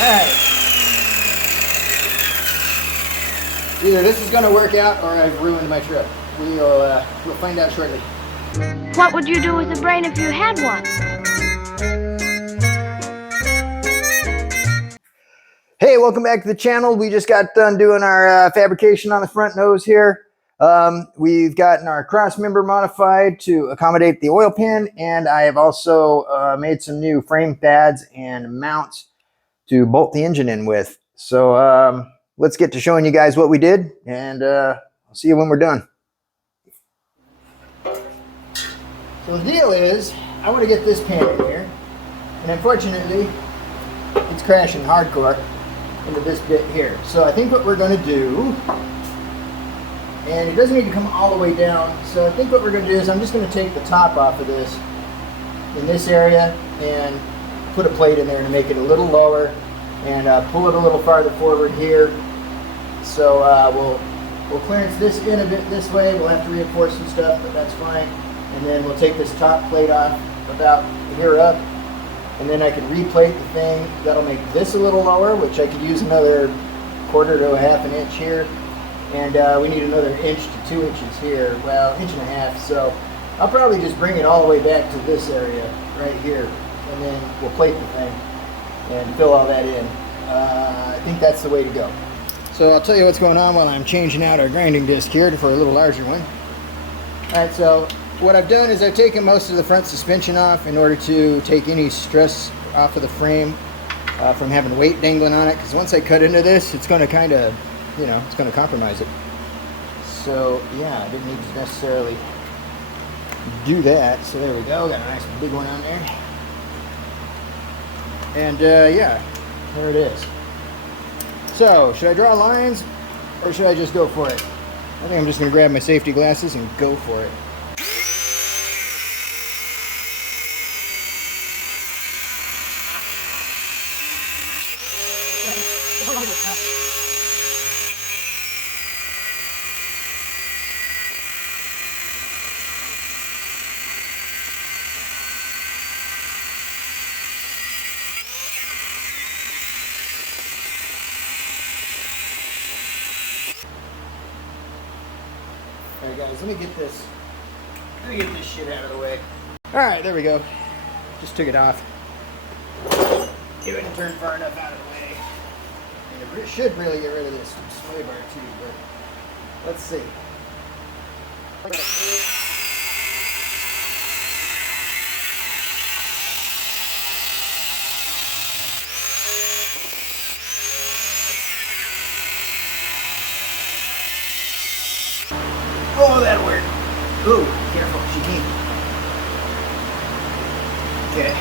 Alright. Either this is going to work out or I've ruined my truck. We'll find out shortly. What would you do with a brain if you had one? Hey, welcome back to the channel. We just got done doing our fabrication on the front nose here. We've gotten our Crossmember modified to accommodate the oil pan, and I have also made some new frame pads and mounts to bolt the engine in with. So let's get to showing you guys what we did, and I'll see you when we're done. So the deal is, I want to get this pan in here, and unfortunately, it's crashing hardcore into this bit here. So I think what we're going to do, and it doesn't need to come all the way down, so I think what we're going to do is I'm just going to take the top off of this in this area and put a plate in there to make it a little lower and pull it a little farther forward here. So we'll clearance this in a bit this way. We'll have to reinforce some stuff, but that's fine. And then we'll take this top plate off about here up, and then I can replate the thing. That'll make this a little lower, which I could use another 1/4 to 1/2 inch here. And we need another 1 to 2 inches here. Well, 1.5 inches. So I'll probably just bring it all the way back to this area right here, and then we'll plate the thing and fill all that in. I think that's the way to go. So I'll tell you what's going on while I'm changing out our grinding disc here for a little larger one. Alright, so what I've done is I've taken most of the front suspension off in order to take any stress off of the frame from having weight dangling on it, because once I cut into this, it's going to kind of, you know, it's going to compromise it. So yeah, I didn't need to necessarily do that. So there we go, got a nice big one on there. And yeah, there it is. So should I draw lines or should I just go for it? I think I'm just going to grab my safety glasses and go for it. Alright guys, let me get this shit out of the way. Alright, there we go. Just took it off. It wouldn't turn far enough out of the way. And it should really get rid of this sway bar too, but let's see. Oh, that worked. Ooh, careful, she came. Okay.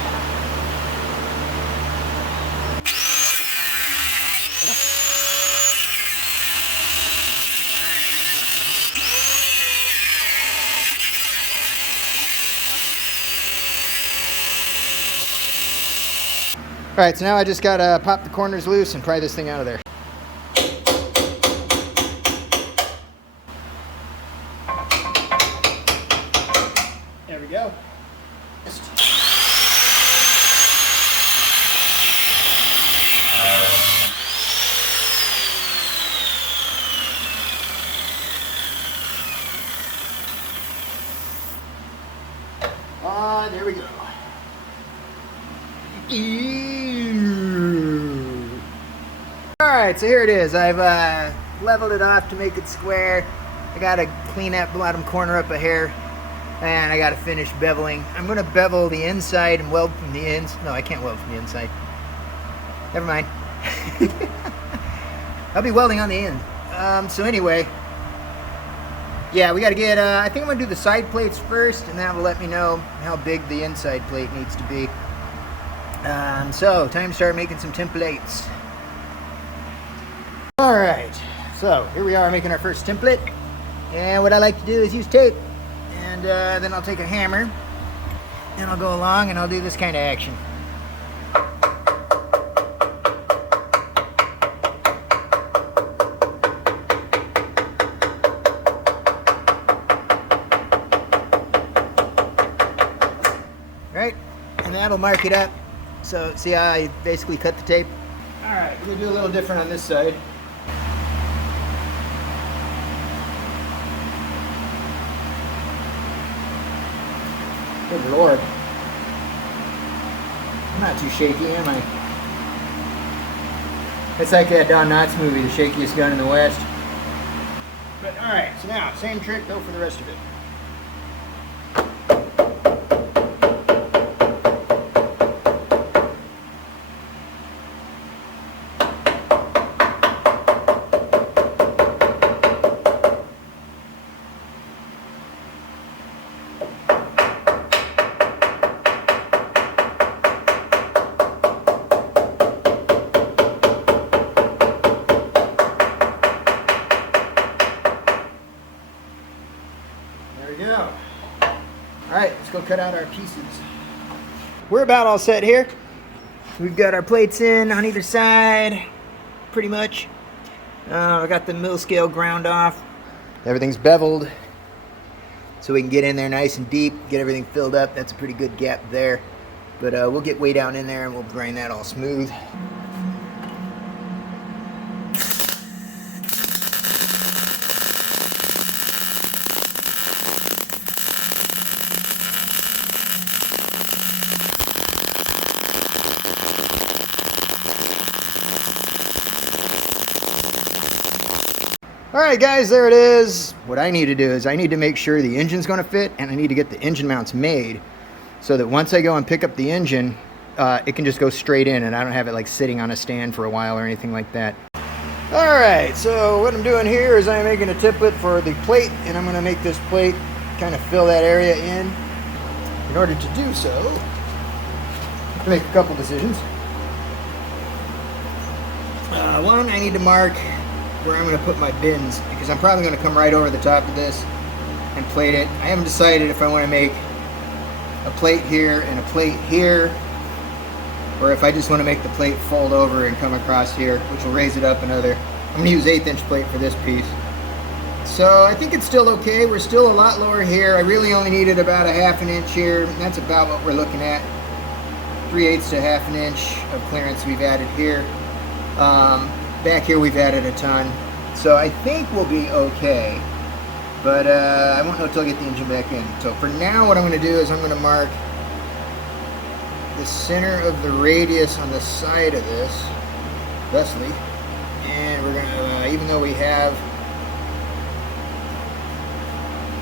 Alright, so now I just gotta pop the corners loose and pry this thing out of there. There we go. There we go. Alright, so here it is. I've leveled it off to make it square. I gotta clean that bottom corner up a hair, and I gotta finish beveling. I'm gonna bevel the inside and weld from the ends. No, I can't weld from the inside. Never mind. I'll be welding on the end. So anyway, yeah, we gotta get, I think I'm gonna do the side plates first, and that will let me know how big the inside plate needs to be. So, time to start making some templates. Alright, so here we are making our first template. And what I like to do is use tape. And then I'll take a hammer, and I'll go along and I'll do this kind of action. Right? And that'll mark it up. So see how I basically cut the tape? All right, we're gonna do a little different on this side. Good Lord. I'm not too shaky, am I? It's like that Don Knotts movie, The Shakiest Gun in the West. But all right, so now, same trick, go for the rest of it. Alright, let's go cut out our pieces. We're about all set here. We've got our plates in on either side, pretty much. I got the mill scale ground off. Everything's beveled, so we can get in there nice and deep, get everything filled up. That's a pretty good gap there. But we'll get way down in there and we'll grind that all smooth. Alright guys, there it is. What I need to do is I need to make sure the engine's going to fit, and I need to get the engine mounts made so that once I go and pick up the engine, it can just go straight in and I don't have it like sitting on a stand for a while or anything like that. Alright, so what I'm doing here is I'm making a template for the plate, and I'm going to make this plate kind of fill that area in. In order to do so, I have to make a couple decisions. One, I need to mark where I'm going to put my bins, because I'm probably going to come right over the top of this and plate it. I haven't decided if I want to make a plate here and a plate here, or if I just want to make the plate fold over and come across here, which will raise it up another. I'm going to use 1/8 inch plate for this piece. So I think it's still okay. We're still a lot lower here. I really only needed about a 1/2 inch here. That's about what we're looking at. 3/8 to 1/2 inch of clearance we've added here. Back here we've added a ton, so I think we'll be okay, but I won't know until I get the engine back in. So for now, what I'm going to do is I'm going to mark the center of the radius on the side of this thusly, and we're going to, even though we have,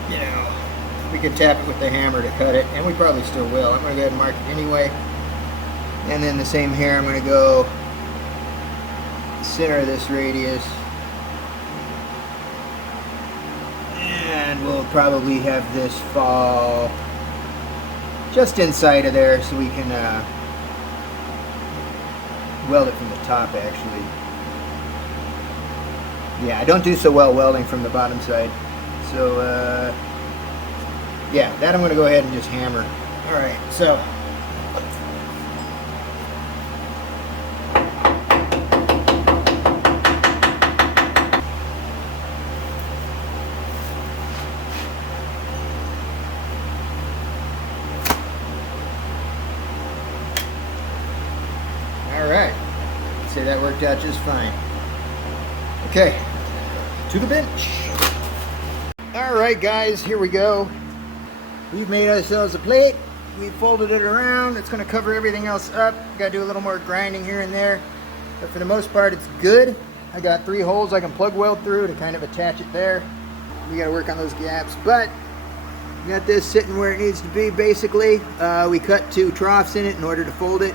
you know, we could tap it with the hammer to cut it, and we probably still will. I'm going to go ahead and mark it anyway, and then the same here, I'm going to go center of this radius, and we'll probably have this fall just inside of there so we can weld it from the top. Actually, yeah, I don't do so well welding from the bottom side, so yeah, that I'm going to go ahead and just hammer. Alright, so say that worked out just fine. Okay, to the bench. Alright guys, here we go. We've made ourselves a plate. We folded it around. It's going to cover everything else up. Got to do a little more grinding here and there, but for the most part it's good. I got 3 holes I can plug weld through to kind of attach it there. We got to work on those gaps, but we got this sitting where it needs to be basically. We cut 2 troughs in it in order to fold it.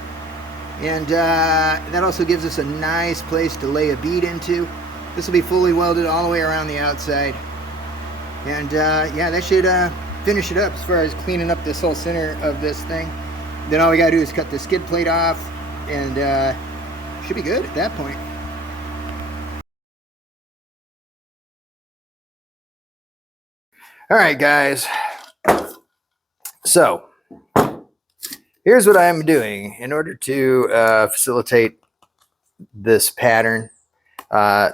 And that also gives us a nice place to lay a bead into. This will be fully welded all the way around the outside. And yeah, that should finish it up as far as cleaning up this whole center of this thing. Then all we gotta do is cut the skid plate off, and should be good at that point. Alright guys, so here's what I'm doing in order to facilitate this pattern.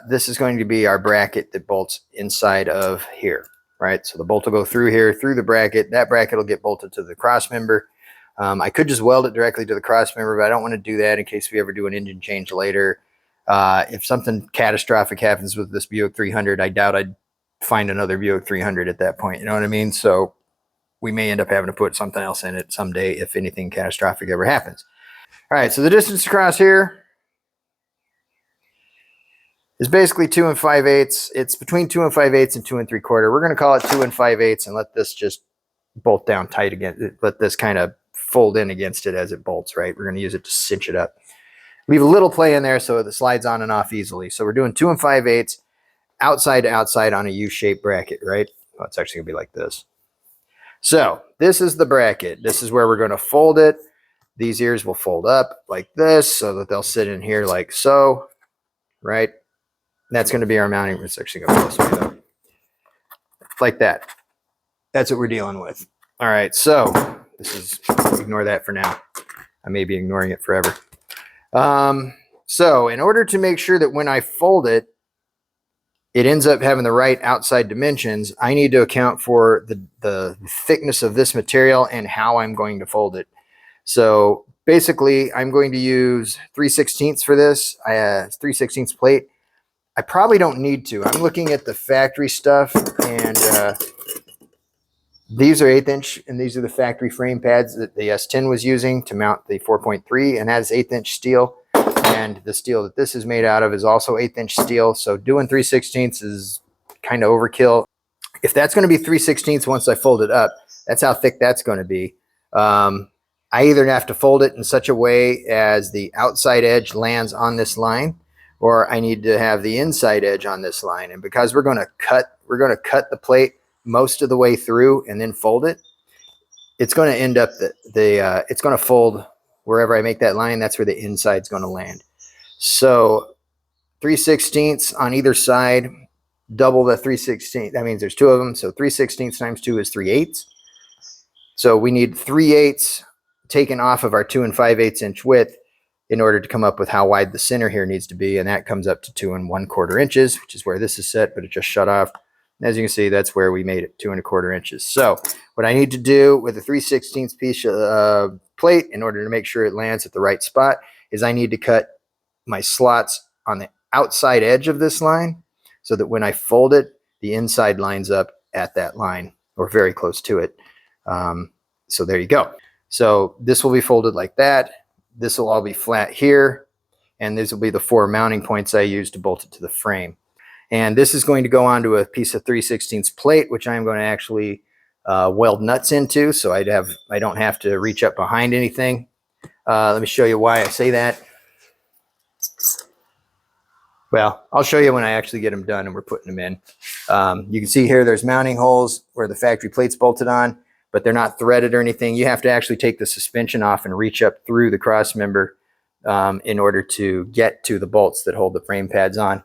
This is going to be our bracket that bolts inside of here, right? So the bolt will go through here, through the bracket. That bracket will get bolted to the cross member. I could just weld it directly to the cross member, but I don't want to do that in case we ever do an engine change later. If something catastrophic happens with this Buick 300, I doubt I'd find another Buick 300 at that point. You know what I mean? So we may end up having to put something else in it someday if anything catastrophic ever happens. All right, so the distance across here is basically 2 5/8. It's between 2 5/8 and 2 3/4. We're going to call it 2 5/8 and let this just bolt down tight again. Let this kind of fold in against it as it bolts, right? We're going to use it to cinch it up. Leave a little play in there so it slides on and off easily. So we're doing 2 5/8 outside to outside on a U-shaped bracket, right? Well, it's actually going to be like this. So this is the bracket. This is where we're going to fold it. These ears will fold up like this so that they'll sit in here like so, right? That's going to be our mounting. It's actually going to go this way though. Like that. That's what we're dealing with. All right, so this is, ignore that for now. I may be ignoring it forever. So in order to make sure that when I fold it, it ends up having the right outside dimensions, I need to account for the thickness of this material and how I'm going to fold it. So basically, I'm going to use 3/16 for this. I have 3/16 plate. I probably don't need to. I'm looking at the factory stuff, and these are 1/8 inch, and these are the factory frame pads that the S10 was using to mount the 4.3, and that is 1/8 inch steel. And the steel that this is made out of is also 1/8 inch steel. So doing 3/16 is kind of overkill. If that's going to be 3/16 once I fold it up, that's how thick that's going to be. I either have to fold it in such a way as the outside edge lands on this line, or I need to have the inside edge on this line. And because we're going to cut the plate most of the way through and then fold it, it's going to end up it's going to fold wherever I make that line. That's where the inside's going to land. So 3/16 on either side, double the 3/16. That means there's two of them. So 3/16 times 2 is 3/8. So we need 3/8 taken off of our 2 5/8 inch width in order to come up with how wide the center here needs to be. And that comes up to 2 1/4 inches, which is where this is set, but it just shut off. As you can see, that's where we made it, 2 1/4 inches. So what I need to do with a 3/16 piece of plate in order to make sure it lands at the right spot is I need to cut my slots on the outside edge of this line so that when I fold it, the inside lines up at that line or very close to it. So there you go. So this will be folded like that. This will all be flat here. And these will be the 4 mounting points I use to bolt it to the frame. And this is going to go onto a piece of 3/16 plate, which I'm going to actually weld nuts into, so I don't have to reach up behind anything. Let me show you why I say that. Well, I'll show you when I actually get them done and we're putting them in. You can see here there's mounting holes where the factory plate's bolted on, but they're not threaded or anything. You have to actually take the suspension off and reach up through the cross member in order to get to the bolts that hold the frame pads on.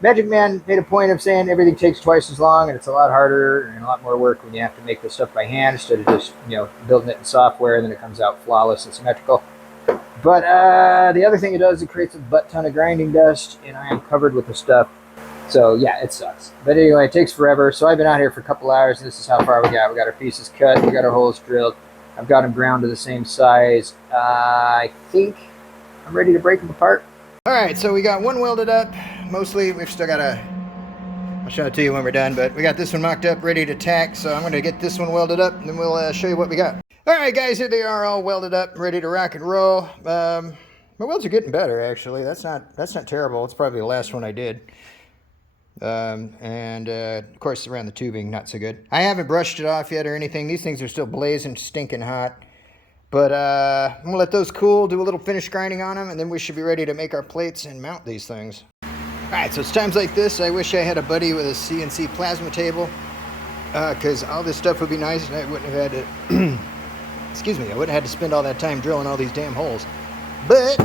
Magic Man made a point of saying everything takes twice as long and it's a lot harder and a lot more work when you have to make this stuff by hand instead of just, building it in software and then it comes out flawless and symmetrical. But the other thing it does, it creates a butt ton of grinding dust, and I am covered with the stuff. So yeah, it sucks. But anyway, it takes forever. So I've been out here for a couple hours, and this is how far we got. We got our pieces cut, we got our holes drilled. I've got them ground to the same size. I think I'm ready to break them apart. All right, so we got one welded up. Mostly, we've still got I'll show it to you when we're done, but we got this one mocked up, ready to tack. So I'm gonna get this one welded up, and then we'll show you what we got. All right, guys, here they are, all welded up, ready to rock and roll. My welds are getting better, actually. That's not terrible. It's probably the last one I did. Of course, around the tubing, not so good. I haven't brushed it off yet or anything. These things are still blazing, stinking hot. But I'm gonna let those cool, do a little finish grinding on them, and then we should be ready to make our plates and mount these things. All right, so it's times like this, I wish I had a buddy with a CNC plasma table, because all this stuff would be nice, and I wouldn't have had to, excuse me, I wouldn't have had to spend all that time drilling all these damn holes. But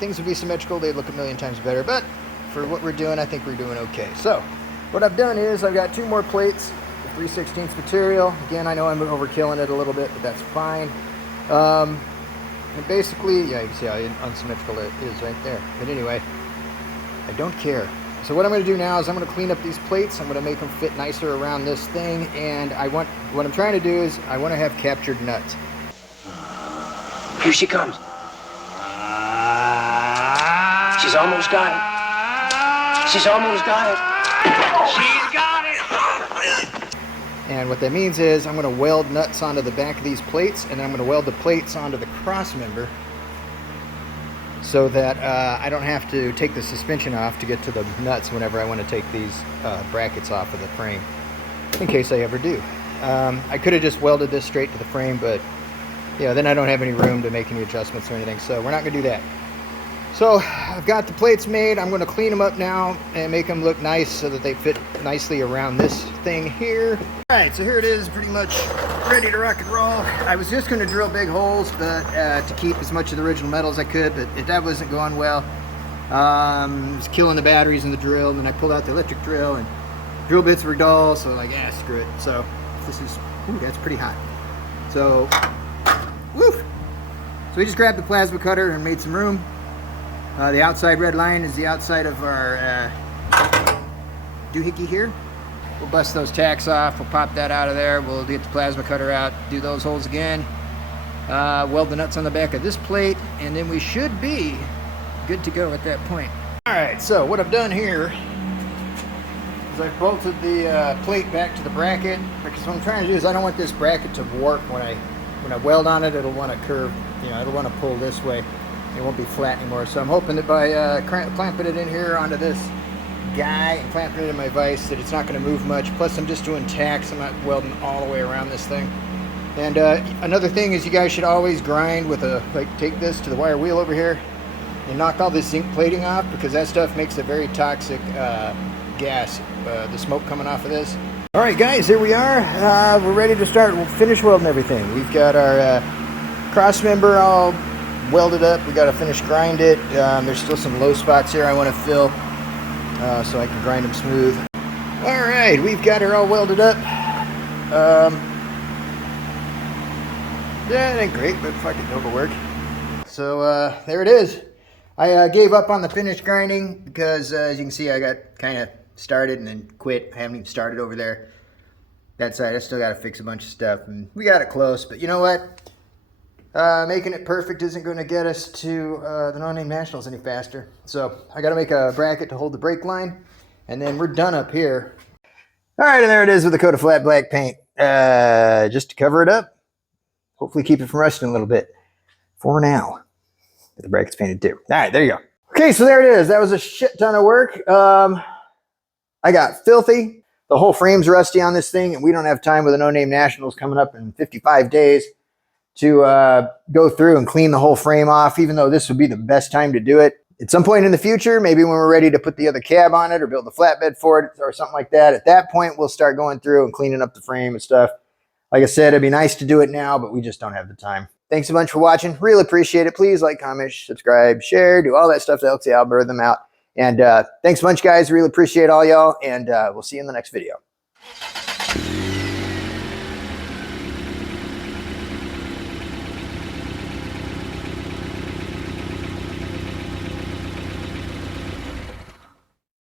things would be symmetrical, they'd look a million times better. But for what we're doing, I think we're doing okay. So what I've done is I've got 2 more plates, 3/16 material. Again, I know I'm overkilling it a little bit, but that's fine. And basically, yeah, you can see how unsymmetrical it is right there. But anyway, I don't care. So what I'm going to do now is I'm going to clean up these plates. I'm going to make them fit nicer around this thing. And what I'm trying to do is I want to have captured nuts. Here she comes. She's almost got it. She's almost got it. She's got it. And what that means is I'm going to weld nuts onto the back of these plates, and then I'm going to weld the plates onto the crossmember so that I don't have to take the suspension off to get to the nuts whenever I want to take these brackets off of the frame, in case I ever do. I could have just welded this straight to the frame, but then I don't have any room to make any adjustments or anything, so we're not going to do that. So I've got the plates made. I'm going to clean them up now and make them look nice so that they fit nicely around this thing here. All right, so here it is, pretty much ready to rock and roll. I was just going to drill big holes, but to keep as much of the original metal as I could, but that wasn't going well. It was killing the batteries in the drill, and then I pulled out the electric drill, and drill bits were dull, so like, screw it. So this is, ooh, that's pretty hot. So, woo! So we just grabbed the plasma cutter and made some room. The outside red line is the outside of our doohickey here. We'll bust those tacks off, we'll pop that out of there, we'll get the plasma cutter out, do those holes again, weld the nuts on the back of this plate, and then we should be good to go at that point. Alright, so what I've done here is I've bolted the plate back to the bracket, because what I'm trying to do is I don't want this bracket to warp when I weld on it. It'll want to curve, it'll want to pull this way. It won't be flat anymore. So I'm hoping that by clamping it in here onto this guy and clamping it in my vise that it's not going to move much. Plus I'm just doing tacks. I'm not welding all the way around this thing. And another thing is you guys should always grind with take this to the wire wheel over here and knock all this zinc plating off, because that stuff makes a very toxic gas, the smoke coming off of this. All right guys, here we are. We're ready to start. We'll finish welding everything. We've got our crossmember all welded up. We got to finish grind it. There's still some low spots here I want to fill so I can grind them smooth. All right, we've got her all welded up. Yeah, it ain't great, but fuck it, it'll work. So there it is. I gave up on the finish grinding because as you can see I got kind of started and then quit. I haven't even started over there. That side I still got to fix a bunch of stuff, and we got it close, but you know what? Making it perfect isn't going to get us to the No Name Nationals any faster. So I got to make a bracket to hold the brake line, and then we're done up here. All right, and there it is with a coat of flat black paint, just to cover it up. Hopefully keep it from rusting a little bit for now. The bracket's painted too. All right, there you go. Okay, so there it is. That was a shit ton of work. I got filthy. The whole frame's rusty on this thing, and we don't have time with the No Name Nationals coming up in 55 days. To go through and clean the whole frame off, even though this would be the best time to do it. At some point in the future, maybe when we're ready to put the other cab on it or build a flatbed for it or something like that, at that point we'll start going through and cleaning up the frame and stuff. Like I said, it'd be nice to do it now, but we just don't have the time. Thanks a bunch for watching. Really appreciate it. Please like, comment, subscribe, share, do all that stuff that helps the algorithm out. And thanks a bunch, guys. Really appreciate all y'all, and we'll see you in the next video.